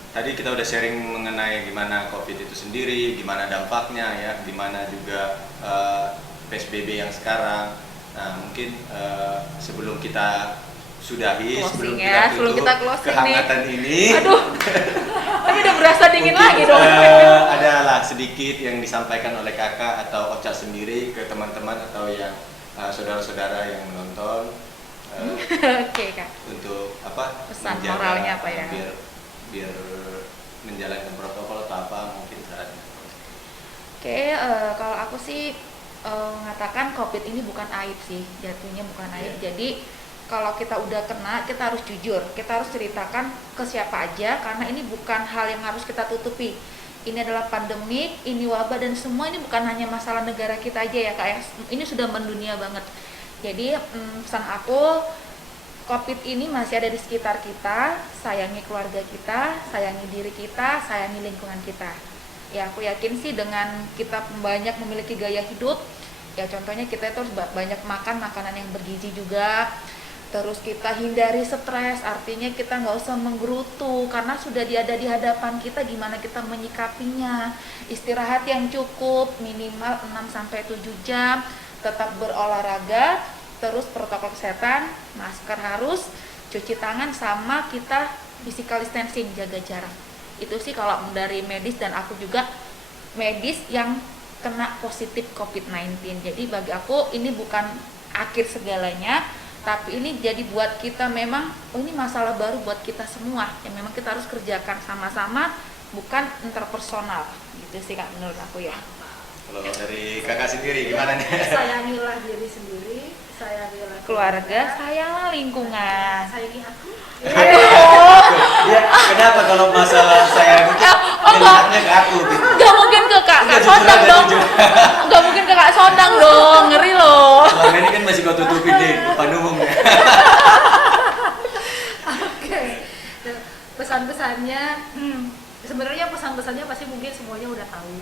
tadi kita udah sharing mengenai gimana COVID itu sendiri, gimana dampaknya ya, gimana juga PSBB yang sekarang. Nah, mungkin sebelum kita sudahi, Closing ya, sebelum tutup kita closing kehangatan ini. aduh tapi udah berasa dingin Mungkin, lagi dong. adalah sedikit yang disampaikan oleh kakak atau Ocha sendiri ke teman-teman atau yang saudara-saudara yang menonton Oke kak. untuk apa? Pesan menjaga, moralnya apa ya? Biar menjalankan protokol atau apa mungkin saat ini. Oke, kalau aku sih mengatakan COVID ini bukan aib sih, jatuhnya bukan aib. Iya. Jadi kalau kita udah kena, kita harus jujur, kita harus ceritakan ke siapa aja, karena ini bukan hal yang harus kita tutupi. Ini adalah pandemik, ini wabah, dan semua ini bukan hanya masalah negara kita aja ya kak ya. Ini sudah mendunia banget. Jadi pesan aku, COVID ini masih ada di sekitar kita, sayangi keluarga kita, sayangi diri kita, sayangi lingkungan kita. Ya aku yakin sih dengan kita banyak memiliki gaya hidup, ya contohnya kita itu harus banyak makan makanan yang bergizi juga. Terus kita hindari stres, artinya kita nggak usah menggerutu karena sudah ada di hadapan kita, gimana kita menyikapinya. Istirahat yang cukup, minimal 6-7 jam, tetap berolahraga, terus protokol kesehatan, masker harus, cuci tangan, sama kita physical distancing, jaga jarak. Itu sih kalau dari medis, dan aku juga medis yang kena positif COVID-19. Jadi bagi aku ini bukan akhir segalanya, tapi ini jadi buat kita memang, oh ini masalah baru buat kita semua yang memang kita harus kerjakan sama-sama, bukan interpersonal gitu sih kak menurut aku ya. Kalau dari kakak sendiri gimana nih? Sayangilah diri sendiri, sayangilah Keluarga, sayanglah lingkungan. sayangi aku. Ya, kenapa kalau masalah saya itu melihatnya ke aku gitu? Gak mungkin ke kak Udah, jujur Sondang aja, dong. jujur. Gak mungkin ke kak Sondang dong, ngeri loh. Selama ini kan masih kau tutupin deh depan umum ya. Oke. Nah, pesan-pesannya, sebenarnya pesan-pesannya pasti mungkin semuanya udah tahu.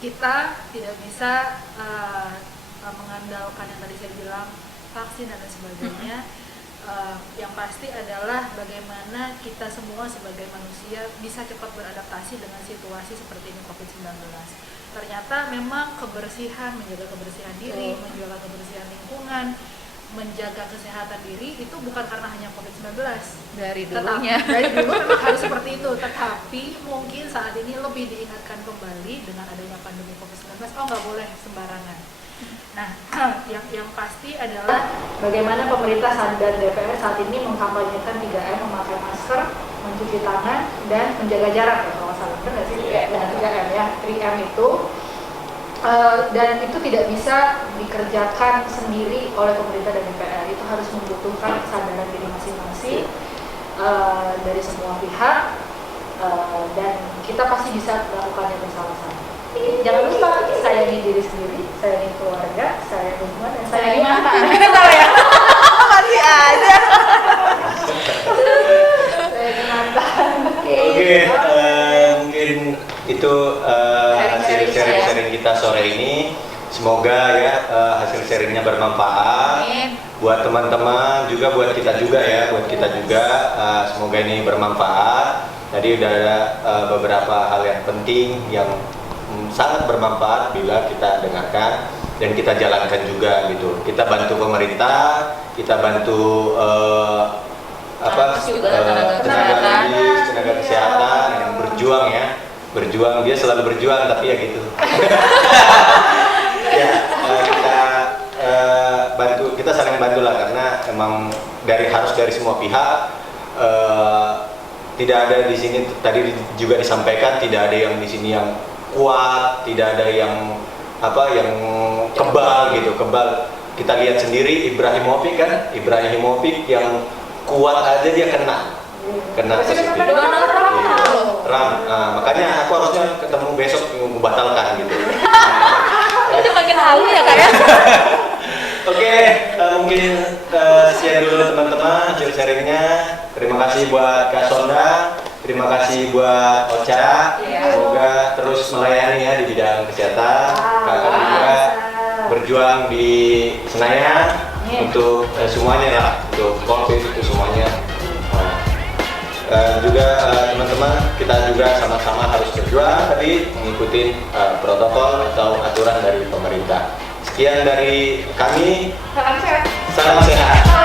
Kita tidak bisa mengandalkan yang tadi saya bilang vaksin dan lain sebagainya. Yang pasti adalah bagaimana kita semua sebagai manusia bisa cepat beradaptasi dengan situasi seperti ini COVID-19. Ternyata memang kebersihan, menjaga kebersihan diri, menjaga kebersihan lingkungan, menjaga kesehatan diri itu bukan karena hanya COVID-19. Dari Tetap, dulunya. dari dulu memang harus seperti itu, tetapi mungkin saat ini lebih diingatkan kembali dengan adanya pandemi COVID-19. Oh, nggak boleh sembarangan. Nah, yang pasti adalah bagaimana pemerintah dan DPR saat ini mengkampanyekan 3M, memakai masker, mencuci tangan, dan menjaga jarak. Kalau salah benar nggak sih? Dengan 3M ya, 3M itu. Dan itu tidak bisa dikerjakan sendiri oleh pemerintah dan DPR. Itu harus membutuhkan kesadaran diri masing-masing dari semua pihak, dan kita pasti bisa melakukannya bersama-sama. Jangan lupa sayangi diri sendiri, sayangi keluarga, sayangi lingkungan, dan sayangi mantan. Salah ya? Masih aja. kita sore ini. Semoga ya hasil sharingnya bermanfaat. Amin. Buat teman-teman juga, buat kita juga ya, buat kita juga. Semoga ini bermanfaat. Tadi udah ada beberapa hal yang penting yang sangat bermanfaat bila kita dengarkan dan kita jalankan juga gitu. Kita bantu pemerintah, kita bantu tenaga medis, tenaga kesehatan yang berjuang ya, berjuang, dia selalu berjuang tapi ya gitu. Ya, kita bantu, kita saling bantu lah karena emang harus dari semua pihak. Tidak ada di sini tadi juga disampaikan, tidak ada yang di sini yang kuat, tidak ada yang yang kebal gitu, kebal. Kita lihat sendiri Ibrahimovic kan, Ibrahimovic yang kuat aja dia kena positif. Ram, makanya aku harusnya ketemu besok membatalkan gitu. Udah makin halu ya kak ya. Oke, mungkin sekian dulu teman-teman hasil sharingnya. Terima kasih buat Kak Sonda, terima kasih buat Ocha. Semoga terus melayani ya di bidang kesehatan. Kakak juga berjuang di Senayan untuk semuanya lah, untuk COVID itu semuanya. Juga teman-teman, kita juga sama-sama harus berjuang tadi mengikuti protokol atau aturan dari pemerintah. Sekian dari kami. Salam sehat. Salam sehat.